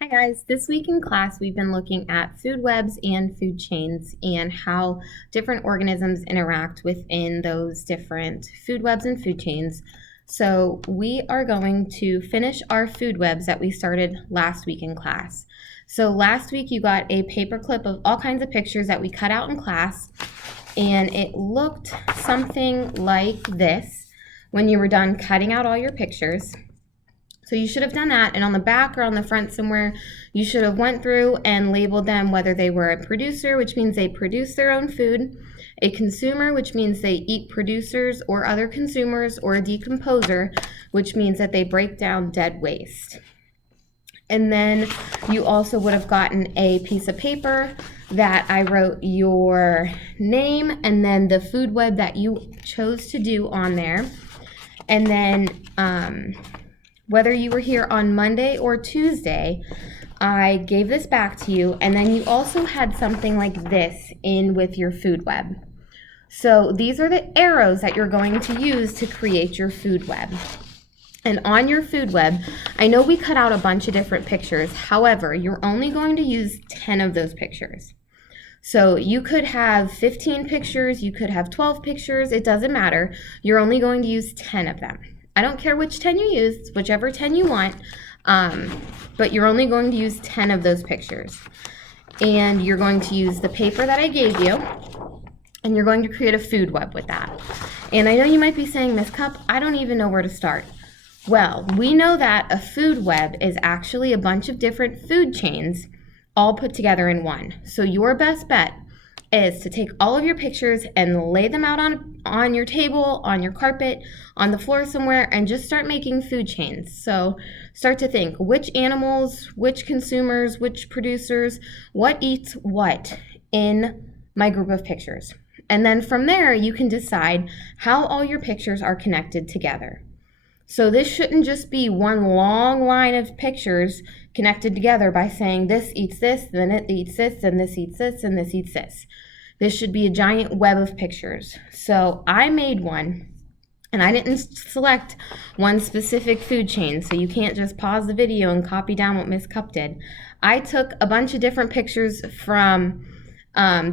Hi guys, this week in class we've been looking at food webs and food chains and how different organisms interact within those different food webs and food chains. So we are going to finish our food webs that we started last week in class. So last week you got a paper clip of all kinds of pictures that we cut out in class, and it looked something like this when you were done cutting out all your pictures. So you should have done that, and on the back or on the front somewhere, you should have went through and labeled them whether they were a producer, which means they produce their own food, a consumer, which means they eat producers or other consumers, or a decomposer, which means that they break down dead waste. And then you also would have gotten a piece of paper that I wrote your name and then the food web that you chose to do on there. And then whether you were here on Monday or Tuesday, I gave this back to you, and then you also had something like this in with your food web. So these are the arrows that you're going to use to create your food web. And on your food web, I know we cut out a bunch of different pictures. However, you're only going to use 10 of those pictures. So you could have 15 pictures, you could have 12 pictures, it doesn't matter. You're only going to use 10 of them. I don't care which 10 you use, whichever 10 you want, but you're only going to use 10 of those pictures. And you're going to use the paper that I gave you, and you're going to create a food web with that. And I know you might be saying, Miss Cup, I don't even know where to start. Well, we know that a food web is actually a bunch of different food chains all put together in one. So your best bet is to take all of your pictures and lay them out on your table, on your carpet, on the floor somewhere, and just start making food chains. So start to think which animals, which consumers, which producers, what eats what in my group of pictures. And then from there, you can decide how all your pictures are connected together. So this shouldn't just be one long line of pictures connected together by saying this eats this, then it eats this, and this eats this, and this eats this. This should be a giant web of pictures. So I made one, and I didn't select one specific food chain, so you can't just pause the video and copy down what Miss Cup did. I took a bunch of different pictures from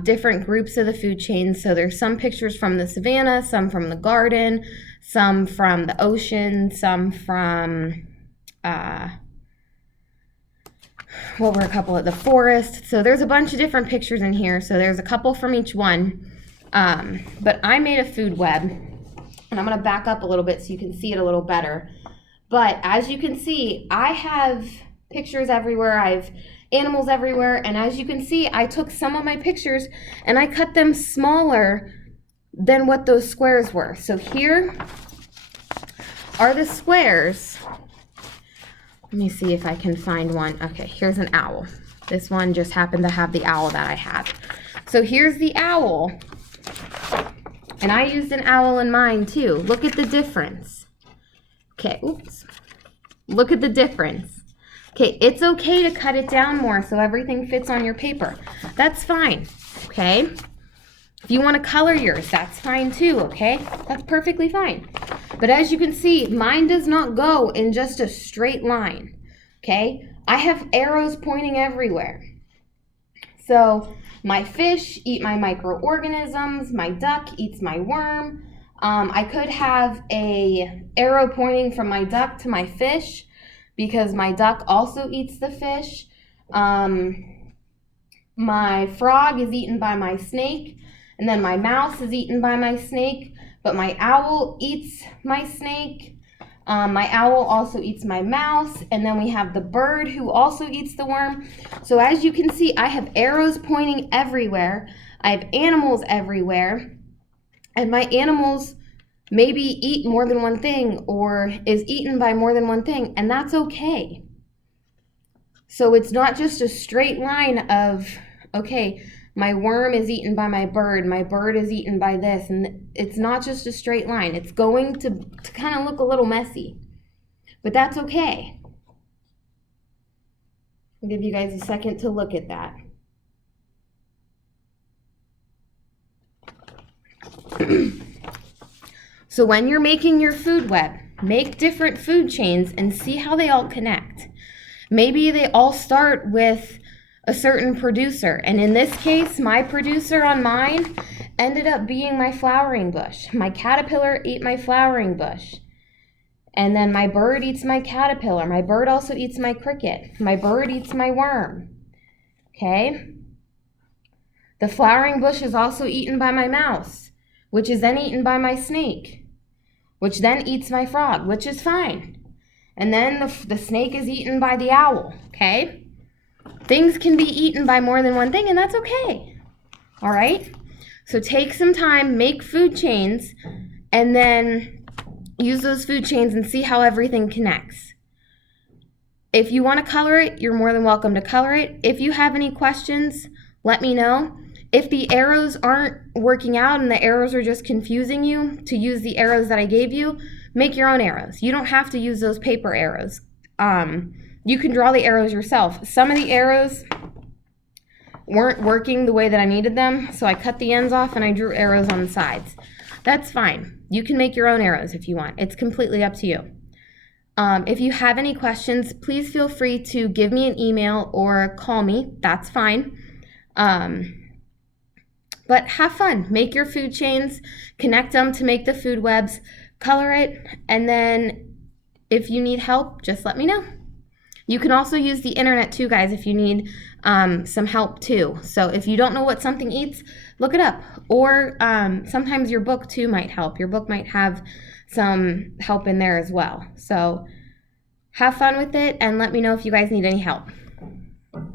different groups of the food chain. So there's some pictures from the savannah, some from the garden, some from the ocean, some from what were a couple of the forest. So there's a bunch of different pictures in here. So there's a couple from each one. But I made a food web, and I'm going to back up a little bit so you can see it a little better. But as you can see, I have pictures everywhere. I have animals everywhere. And as you can see, I took some of my pictures and I cut them smaller than what those squares were. So here are the squares. Let me see if I can find one. Okay, here's an owl. This one just happened to have the owl that I had. So here's the owl. And I used an owl in mine too. Look at the difference. Okay, oops. Look at the difference. Okay, it's okay to cut it down more so everything fits on your paper. That's fine, okay? If you want to color yours, that's fine too, okay? That's perfectly fine. But as you can see, mine does not go in just a straight line, okay? I have arrows pointing everywhere. So my fish eat my microorganisms, my duck eats my worm. I could have an arrow pointing from my duck to my fish because my duck also eats the fish. My frog is eaten by my snake, and then my mouse is eaten by my snake, but my owl eats my snake. My owl also eats my mouse, and then we have the bird who also eats the worm. So as you can see, I have arrows pointing everywhere. I have animals everywhere, and my animals maybe eat more than one thing or is eaten by more than one thing, and that's okay. So it's not just a straight line of, okay, my worm is eaten by my bird is eaten by this, and it's not just a straight line. It's going to kind of look a little messy, but that's okay. I'll give you guys a second to look at that. So when you're making your food web, make different food chains and see how they all connect. Maybe they all start with a certain producer. And in this case, my producer on mine ended up being my flowering bush. My caterpillar ate my flowering bush. And then my bird eats my caterpillar. My bird also eats my cricket. My bird eats my worm. Okay? The flowering bush is also eaten by my mouse, which is then eaten by my snake, which then eats my frog, which is fine. And then the snake is eaten by the owl, okay? Things can be eaten by more than one thing, and that's okay, all right? So take some time, make food chains, and then use those food chains and see how everything connects. If you want to color it, you're more than welcome to color it. If you have any questions, let me know. If the arrows aren't working out and the arrows are just confusing you, to use the arrows that I gave you, make your own arrows. You don't have to use those paper arrows. You can draw the arrows yourself. Some of the arrows weren't working the way that I needed them, so I cut the ends off and I drew arrows on the sides. That's fine. You can make your own arrows if you want. It's completely up to you. If you have any questions, please feel free to give me an email or call me. That's fine. But have fun. Make your food chains, connect them to make the food webs, color it, and then if you need help, just let me know. You can also use the internet too, guys, if you need some help too. So if you don't know what something eats, look it up. Or sometimes your book too might help. Your book might have some help in there as well. So have fun with it and let me know if you guys need any help.